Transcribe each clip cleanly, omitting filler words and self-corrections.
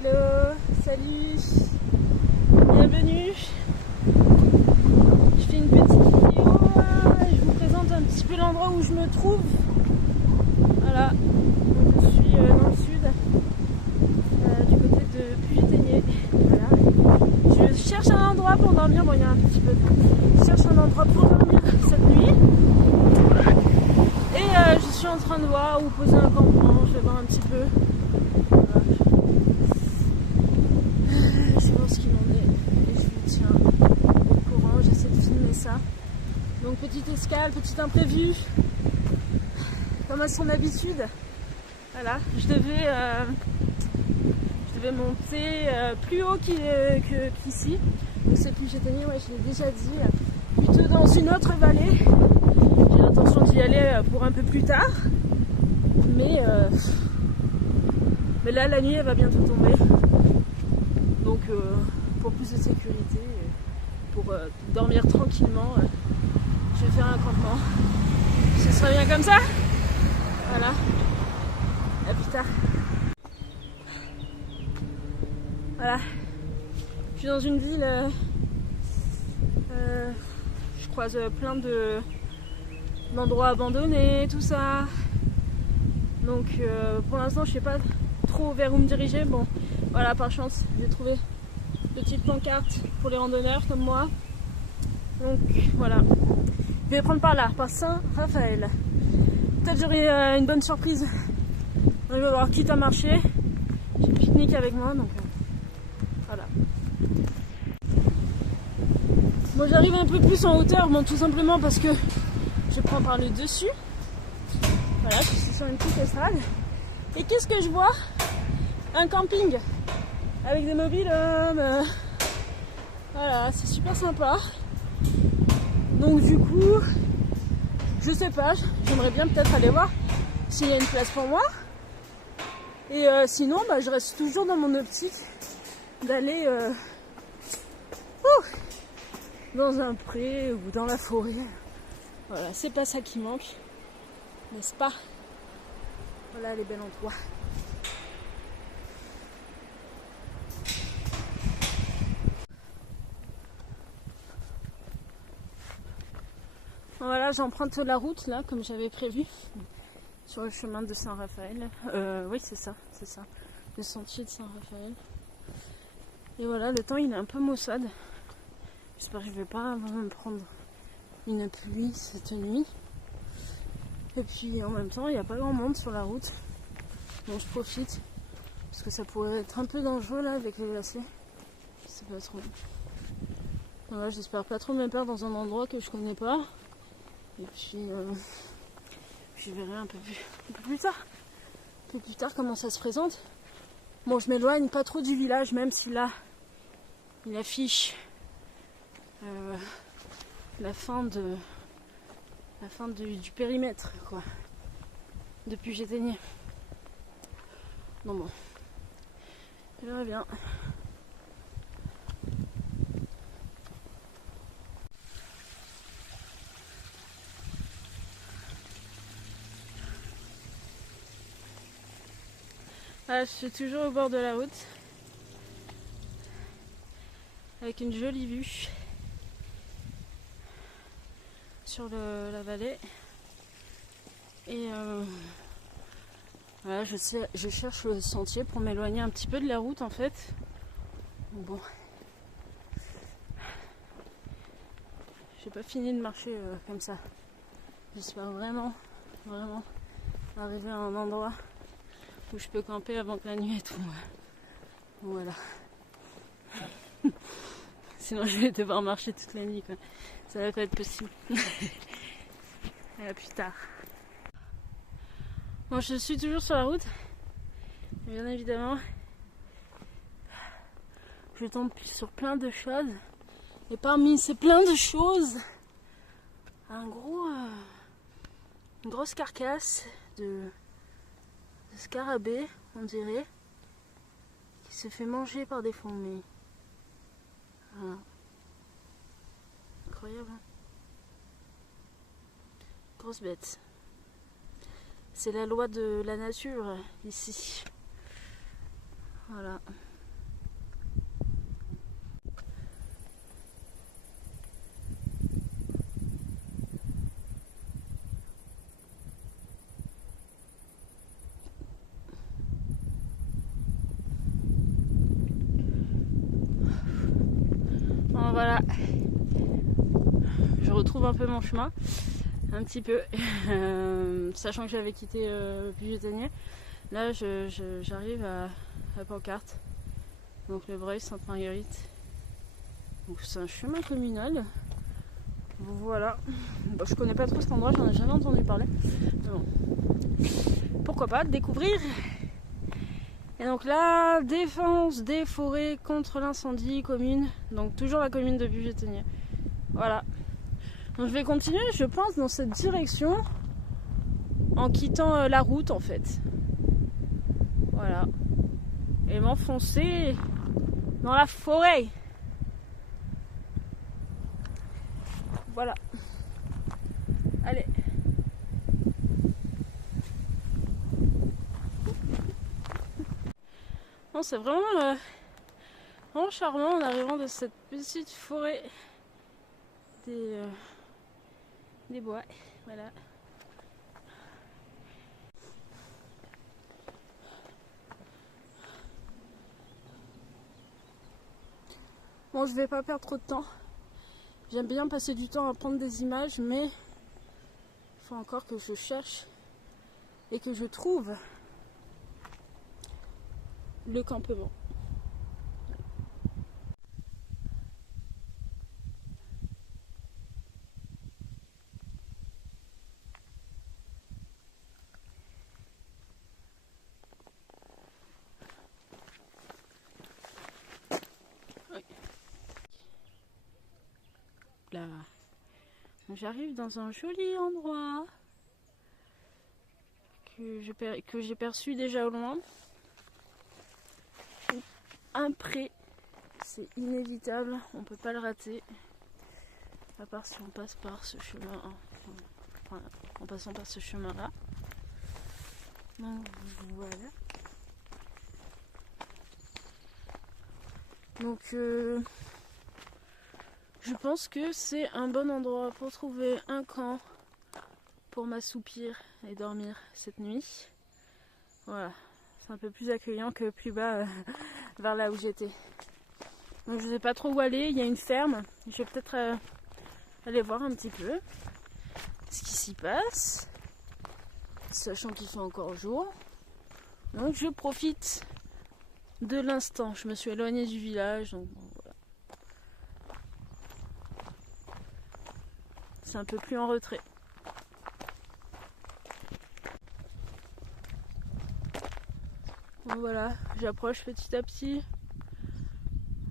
Hello, salut, bienvenue. Je fais une petite vidéo, je vous présente un petit peu l'endroit où je me trouve. Voilà, je suis dans le sud, du côté de Puy-Éteigné. Voilà. Je cherche un endroit pour dormir, bon il y a un petit peu de temps. Je cherche un endroit pour dormir cette nuit. Et je suis en train de voir où poser un campement, je vais voir un petit peu. Je vais voir ce qu'il en est et je vous tiens au courant, j'essaie de filmer ça. Donc petite escale, petit imprévu, comme à son habitude. Voilà, je devais monter plus haut qu'ici. Donc c'est Puy-Éteigné, ouais, je l'ai déjà dit, plutôt dans une autre vallée. J'ai l'intention d'y aller pour un peu plus tard. Mais là la nuit elle va bientôt tomber. Donc pour plus de sécurité, pour dormir tranquillement, je vais faire un campement. Ce sera bien comme ça. Voilà. À plus tard. Voilà. Je suis dans une ville. Je croise plein d'endroits abandonnés, tout ça. Donc pour l'instant je sais pas trop vers où me diriger. Bon voilà, par chance j'ai trouvé une petite pancarte pour les randonneurs comme moi. Donc voilà. Je vais prendre par là, par Saint-Raphaël. Peut-être j'aurai une bonne surprise. Je vais voir, quitte à marcher. J'ai le pique-nique avec moi, donc voilà. Moi j'arrive un peu plus en hauteur, bon tout simplement parce que je prends par le dessus. Voilà, je suis sur une petite estrade. Et qu'est-ce que je vois? Un camping avec des mobil-hommes. Voilà, c'est super sympa. Donc du coup, je sais pas, j'aimerais bien peut-être aller voir s'il y a une place pour moi. Et sinon, bah, je reste toujours dans mon optique d'aller dans un pré ou dans la forêt. Voilà, c'est pas ça qui manque, n'est-ce pas? Voilà les bels endroits. Voilà, j'emprunte la route là, comme j'avais prévu, sur le chemin de Saint-Raphaël. Oui, c'est ça, le sentier de Saint-Raphaël. Et voilà, le temps il est un peu maussade. J'espère que je vais pas me prendre une pluie cette nuit. Et puis en même temps, il n'y a pas grand monde sur la route. Donc je profite, parce que ça pourrait être un peu dangereux là avec les glacés. Je sais pas trop. Voilà, j'espère pas trop me perdre dans un endroit que je connais pas. Et puis je verrai un peu plus tard. Un peu plus tard comment ça se présente. Bon, je m'éloigne pas trop du village, même si là il affiche la fin du périmètre quoi. Depuis Puy-Éteigné. Non bon. Je verrai bien. Voilà, je suis toujours au bord de la route. Avec une jolie vue sur la vallée. Et voilà, je cherche le sentier pour m'éloigner un petit peu de la route en fait. Bon. J'ai pas fini de marcher comme ça. J'espère vraiment arriver à un endroit où je peux camper avant que la nuit et tout. Voilà. Sinon je vais devoir marcher toute la nuit quoi. Ça va pas être possible. À plus tard. Bon, je suis toujours sur la route. Bien évidemment. Je tombe sur plein de choses. Et parmi ces plein de choses, une grosse carcasse de scarabée, on dirait, qui se fait manger par des fourmis. Voilà. Incroyable, hein? Grosse bête. C'est la loi de la nature ici. Voilà. voilà, je retrouve un peu mon chemin, un petit peu, sachant que j'avais quitté Puget-Théniers. Là j'arrive à Pancarte, donc le Breuil Sainte-Marguerite. Donc c'est un chemin communal. Voilà. Bon, je connais pas trop cet endroit, j'en ai jamais entendu parler. Mais bon. Pourquoi pas découvrir. Et donc là, défense des forêts contre l'incendie commune. Donc toujours la commune de Puget-Théniers. Voilà. Donc je vais continuer, je pense, dans cette direction en quittant la route en fait. Voilà. Et m'enfoncer dans la forêt. Voilà. Allez. Bon, c'est vraiment charmant en arrivant de cette petite forêt des bois. Voilà. Bon, je vais pas perdre trop de temps. J'aime bien passer du temps à prendre des images, mais il faut encore que je cherche et que je trouve le campement. Oui. Là, j'arrive dans un joli endroit que j'ai perçu déjà au loin. Un pré, c'est inévitable, on peut pas le rater, à part si on passe par ce chemin, enfin, en passant par ce chemin là. Donc voilà. Donc je pense que c'est un bon endroit pour trouver un camp pour m'assoupir et dormir cette nuit. Voilà, c'est un peu plus accueillant que plus bas vers là où j'étais. Donc je sais pas trop où aller, il y a une ferme, je vais peut-être aller voir un petit peu ce qui s'y passe, sachant qu'il fait encore jour. Donc je profite de l'instant, je me suis éloignée du village, donc bon, voilà. C'est un peu plus en retrait. Bon, voilà, j'approche petit à petit.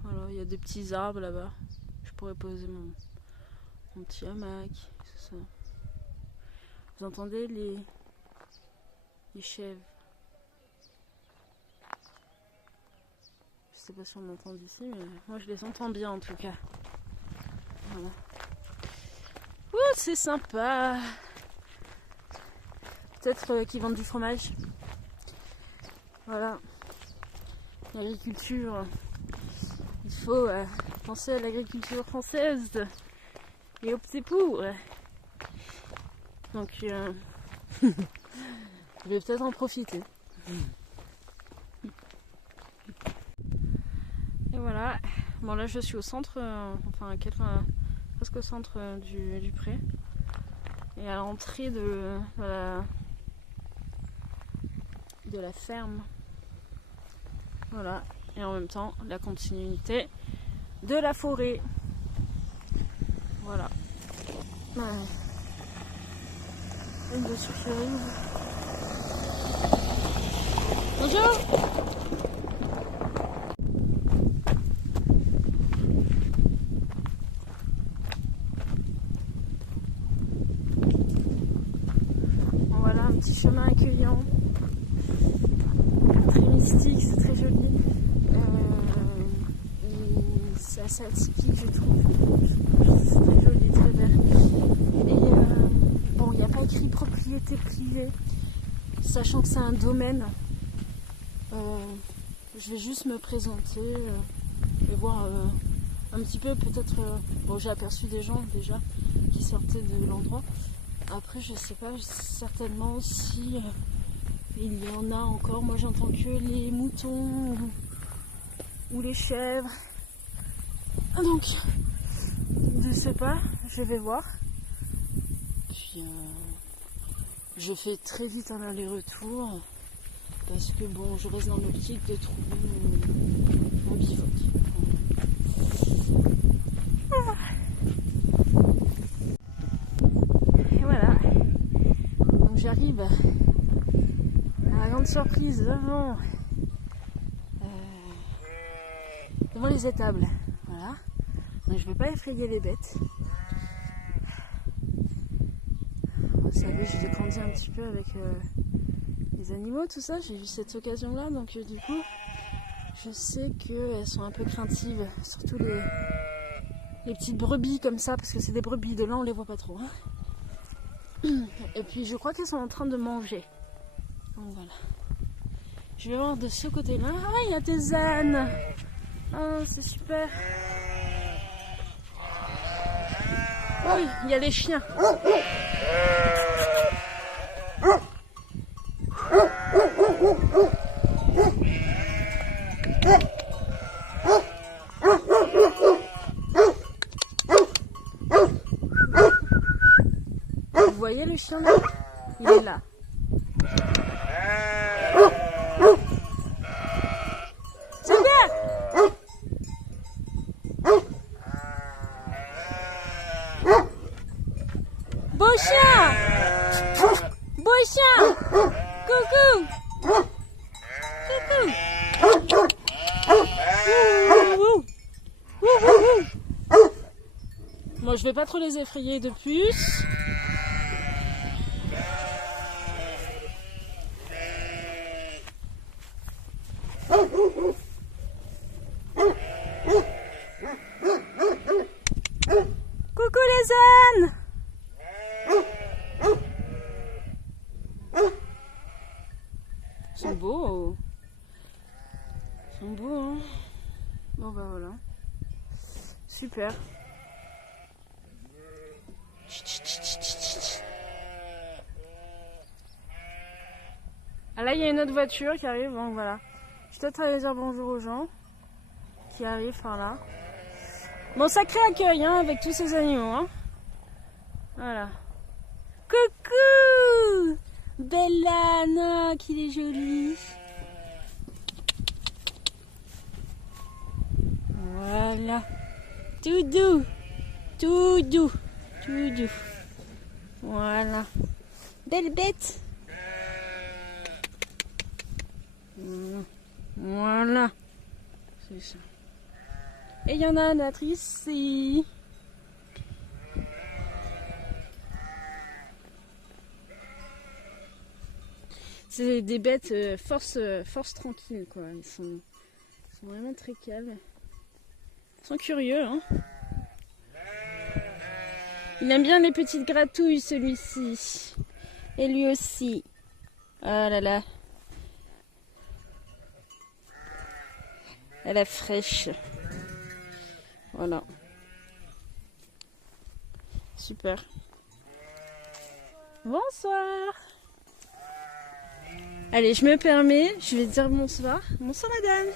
Voilà, il y a des petits arbres là-bas. Je pourrais poser mon petit hamac, c'est ça. Vous entendez les chèvres? Je sais pas si on entend d'ici, mais moi je les entends bien en tout cas. Voilà. Ouh, c'est sympa. Peut-être qu'ils vendent du fromage. Voilà. L'agriculture. Il faut penser à l'agriculture française et opter pour. Donc je vais peut-être en profiter. Et voilà. Bon là je suis au centre, presque au centre du pré. Et à l'entrée de la ferme. Voilà. Et en même temps la continuité de la forêt. Voilà. Ouais. Une de soufflerie. Bonjour. Voilà un petit chemin accueillant. Très mystique, c'est très joli. C'est assez atypique, je trouve. C'est très joli, très vert. Et bon, il n'y a pas écrit propriété privée, sachant que c'est un domaine. Je vais juste me présenter et voir un petit peu, peut-être. Bon, j'ai aperçu des gens déjà qui sortaient de l'endroit. Après, je sais pas certainement si il y en a encore. Moi, j'entends que les moutons ou les chèvres. Donc, sais pas, je vais voir. Puis je fais très vite un aller-retour parce que bon, je reste dans l'optique de trouver mon bivouac. Et voilà. Donc j'arrive à la grande surprise devant les étables. Voilà. Donc je ne vais pas effrayer les bêtes. Vous savez, j'ai grandi un petit peu avec les animaux, tout ça. J'ai eu cette occasion-là, donc du coup, je sais qu'elles sont un peu craintives, surtout les petites brebis comme ça, parce que c'est des brebis. De là, on les voit pas trop. Hein. Et puis, je crois qu'elles sont en train de manger. Donc voilà. Je vais voir de ce côté-là. Ah, il y a des ânes. Ah, c'est super. Oui, il y a les chiens. Vous voyez le chien là? Il est là. C'est bien. Beau chien. Beau chien. Coucou. Coucou. Moi, je vais pas trop les effrayer de plus. Coucou les ânes. Ils sont beaux. Ils sont beaux, hein. Bon bah voilà. Super. Ah là il y a une autre voiture qui arrive, donc voilà. Je vais peut-être aller dire bonjour aux gens qui arrivent par là. Bon, sacré accueil hein, avec tous ces animaux. Hein. Voilà. Coucou Bella, qu'il est joli. Voilà. Tout doux. Tout doux. Tout doux. Voilà. Belle bête. Voilà. C'est ça. Et il y en a un autre ici. C'est des bêtes force tranquille quoi. Ils sont vraiment très calmes. Ils sont curieux hein. Il aime bien les petites gratouilles celui-ci. Et lui aussi. Oh là là. Elle est fraîche. Voilà. Super. Bonsoir. Allez, je me permets, je vais dire bonsoir. Bonsoir madame.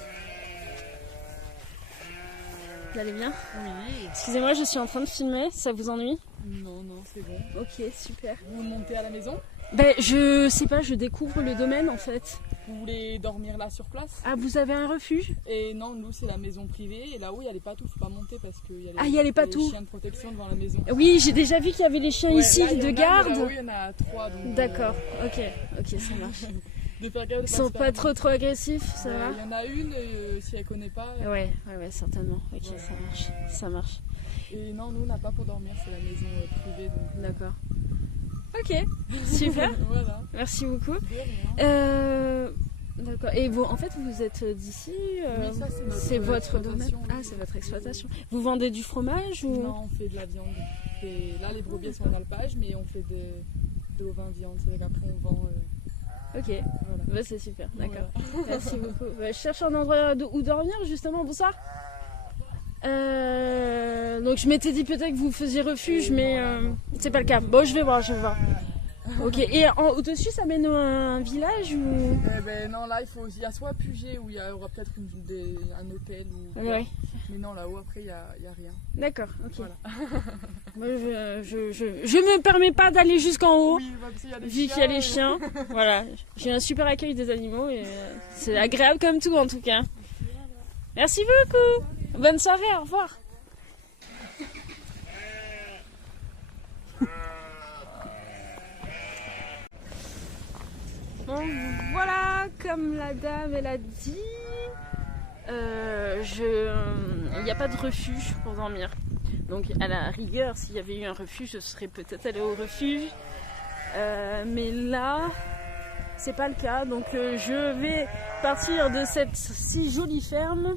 Vous allez bien? Oui. Excusez-moi, je suis en train de filmer, ça vous ennuie? Non, non, c'est bon. Ok, super. Vous montez à la maison? Ben, je sais pas, je découvre le domaine en fait. Vous voulez dormir là sur place? Ah, vous avez un refuge? Et non, nous c'est la maison privée et là-haut il y a les patous, faut pas monter parce qu'il y a les, il y a les patous. chiens de protection devant la maison. Oui, j'ai déjà vu qu'il y avait les chiens ici là, de garde. Oui, il y en a 3. D'accord, ok, ça marche. De faire gaffe, Ils sont pas trop agressifs, ça va? Il y en a une, si elle connaît pas. Ouais, certainement. Ok, ça marche. Et non, nous on n'a pas pour dormir, c'est la maison privée. Donc... D'accord. Ok, super. Voilà. Merci beaucoup. De rien. D'accord. Et vous, en fait, vous êtes d'ici Oui, ça c'est votre domaine. exploitation. Ah, c'est votre exploitation. Vous vendez du fromage ou... Non, on fait de la viande. Et là, les brebis sont dans le page, mais on fait de vin viande. C'est qu'après on vend. Ok, Voilà. bah, c'est super, d'accord. Voilà. Merci beaucoup. Bah, je cherche un endroit où dormir justement. Bonsoir. Donc je m'étais dit peut-être que vous faisiez refuge, mais c'est pas le cas. Bon, je vais voir. Ok, et au-dessus ça mène à un village ou... Eh ben non, là il y a soit Puget où il y aura peut-être un hôtel ou... Ouais. Mais non, là-haut, après, y a rien. D'accord, ok. Voilà. Moi, je me permets pas d'aller jusqu'en haut, Oui, même s'il y a des vu qu'il y a les chiens. Voilà, j'ai un super accueil des animaux et c'est agréable comme tout en tout cas. Merci beaucoup. Bonne soirée, au revoir. Bon, voilà, comme la dame elle a dit, il n'y a pas de refuge pour dormir. Donc à la rigueur, s'il y avait eu un refuge, je serais peut-être allée au refuge. Mais là, c'est pas le cas. Donc je vais partir de cette si jolie ferme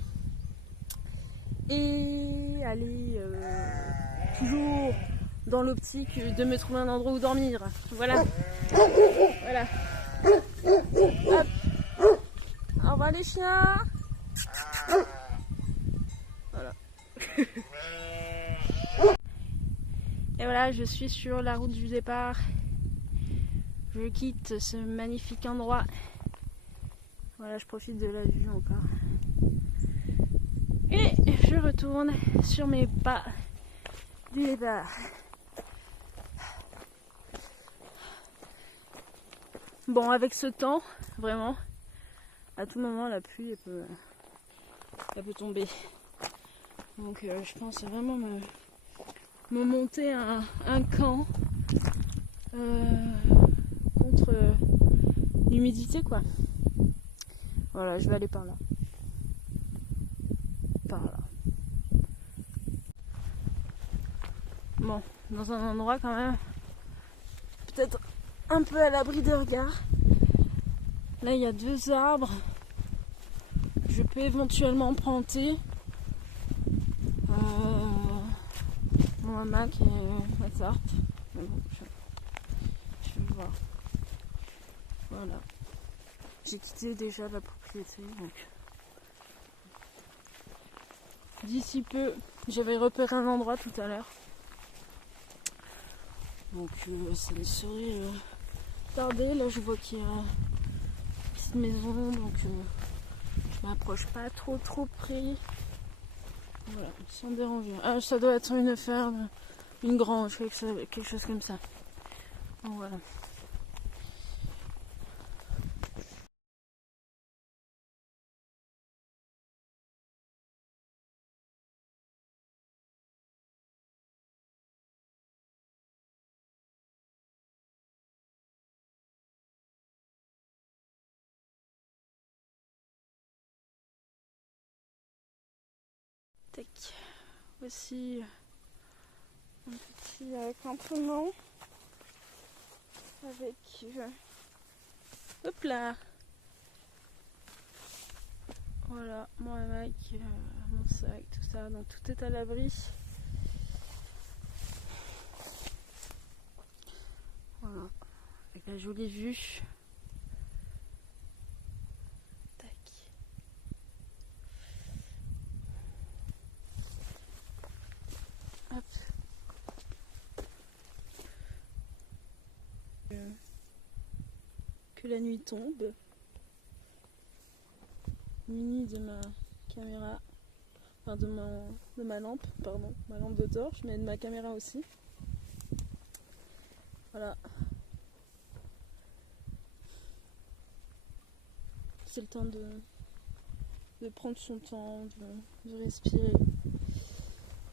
et aller toujours dans l'optique de me trouver un endroit où dormir. Voilà. Voilà. Hop. Au revoir les chiens. Voilà. Et voilà, je suis sur la route du départ. Je quitte ce magnifique endroit. Voilà, je profite de la vue encore. Et je retourne sur mes pas du départ. Bon, avec ce temps, vraiment, à tout moment, la pluie elle peut tomber. Donc je pense vraiment me monter un camp contre l'humidité, quoi. Voilà, je vais aller par là. Par là. Bon, dans un endroit quand même peut-être un peu à l'abri des regards. Là, il y a 2 arbres. Je peux éventuellement planter mon hamac et ma tarte. Mais bon, je vais voir. Voilà. J'ai quitté déjà la propriété, donc d'ici peu, j'avais repéré un endroit tout à l'heure. Donc ça ne saurait tarder. Là, je vois qu'il y a une petite maison, donc je m'approche pas trop près. Voilà, sans déranger. Ah, ça doit être une ferme, une grange, quelque chose comme ça. Donc voilà. Tac. Voici un petit campement avec hop là, voilà, mon hamac, mon sac, tout ça, donc tout est à l'abri. Voilà, avec la jolie vue. Tac. Hop. Que la nuit tombe. Muni de ma caméra, enfin de ma lampe, pardon, ma lampe de torche, mais de ma caméra aussi. Voilà. C'est le temps de prendre son temps, de respirer,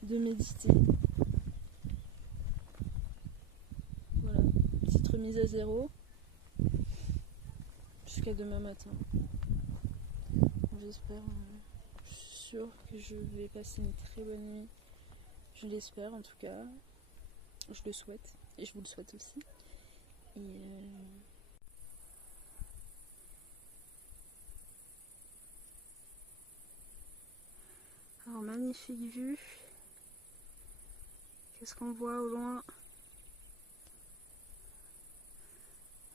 de méditer. Voilà, petite remise à zéro jusqu'à demain matin. J'espère, je suis sûre que je vais passer une très bonne nuit. Je l'espère en tout cas. Je le souhaite et je vous le souhaite aussi. Et alors, magnifique vue. Qu'est-ce qu'on voit au loin?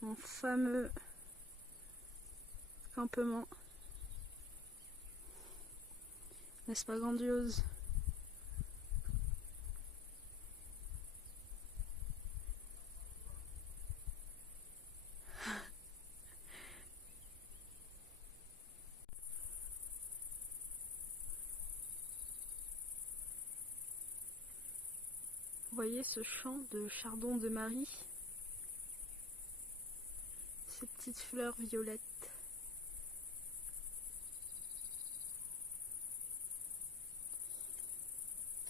Mon fameux campement. N'est-ce pas grandiose? Vous voyez ce champ de chardon de Marie? Ces petites fleurs violettes.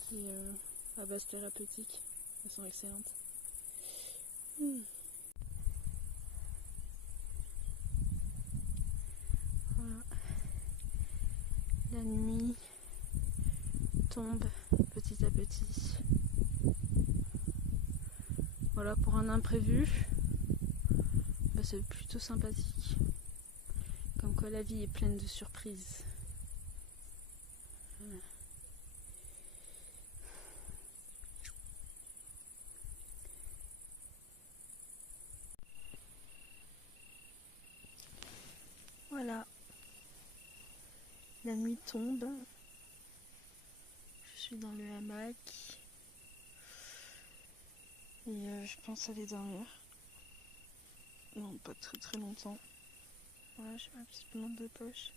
Qui à base thérapeutique. Elles sont excellentes. Voilà. La nuit tombe petit à petit. Voilà, pour un imprévu, bah c'est plutôt sympathique. Comme quoi la vie est pleine de surprises. Voilà. Voilà. La nuit tombe. Je suis dans le hamac. Et je pense aller dormir. Non, pas très très longtemps. Voilà, j'ai ma petite lampe de poche.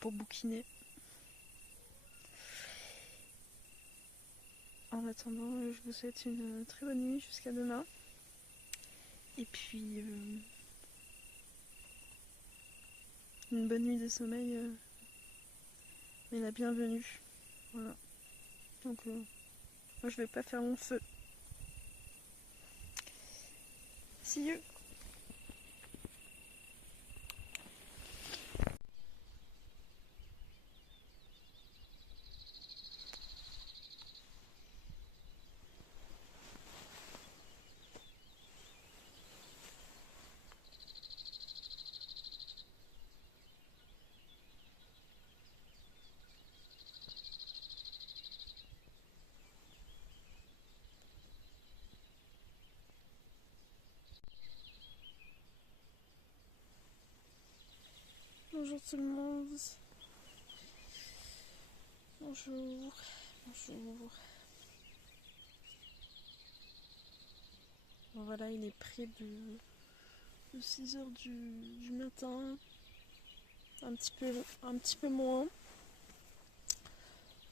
Pour bouquiner. En attendant, je vous souhaite une très bonne nuit jusqu'à demain. Et puis, une bonne nuit de sommeil, mais la bienvenue. Voilà. Donc, moi je vais pas faire mon feu. See you! Bonjour tout le monde. Bonjour. Bonjour. Bon, voilà, il est près de 6 h du matin. Un petit peu moins.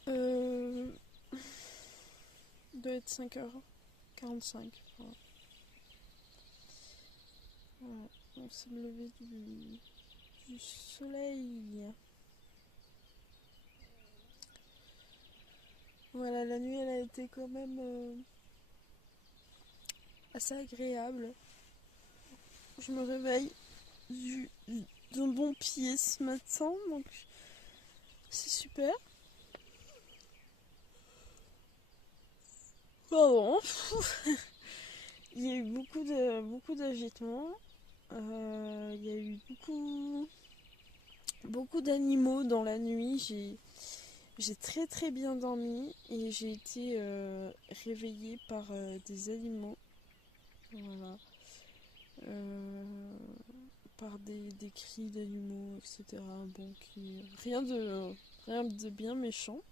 Il doit être 5h45. Voilà. Voilà. Donc c'est le lever du soleil. Voilà, la nuit elle a été quand même assez agréable. Je me réveille d'un bon pied ce matin, donc c'est super. Bon, il y a eu beaucoup d'agitements. Il y a eu beaucoup d'animaux dans la nuit. J'ai très très bien dormi et j'ai été réveillée par des animaux. Voilà. Par des cris d'animaux, etc. Bon, rien de bien méchant.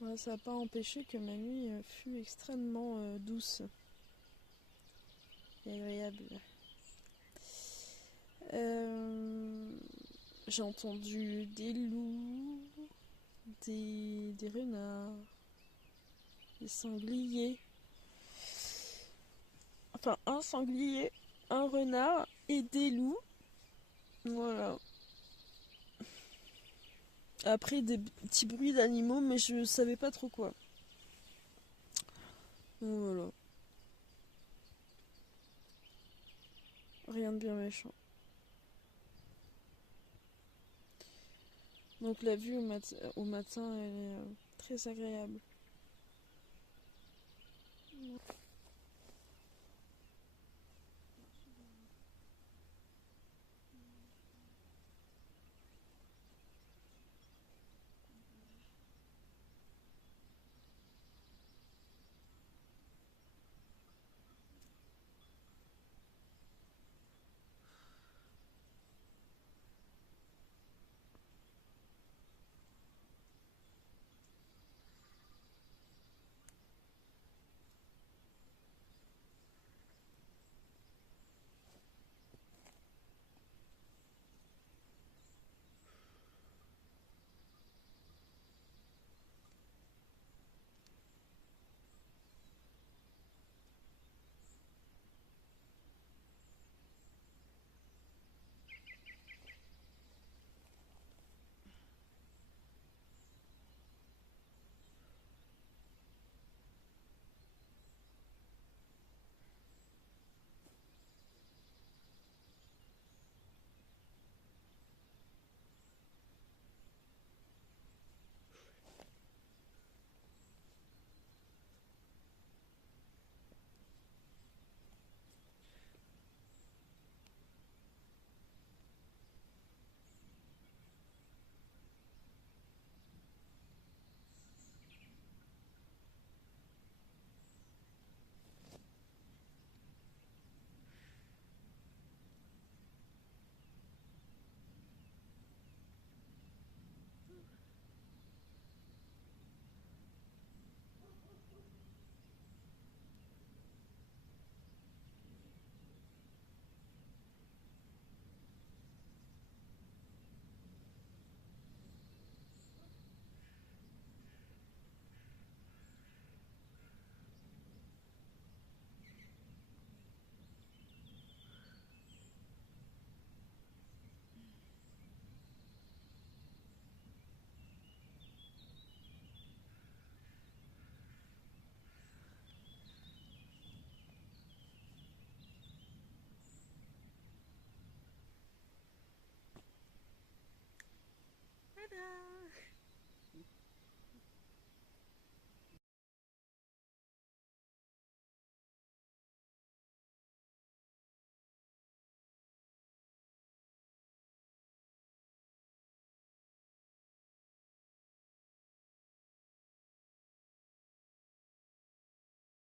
Voilà, ça n'a pas empêché que ma nuit fut extrêmement douce et agréable. J'ai entendu des loups, des renards, des sangliers. Enfin, un sanglier, un renard et des loups. Voilà. Après, des petits bruits d'animaux, mais je savais pas trop quoi. Donc voilà. Rien de bien méchant. Donc la vue au matin, elle est très agréable.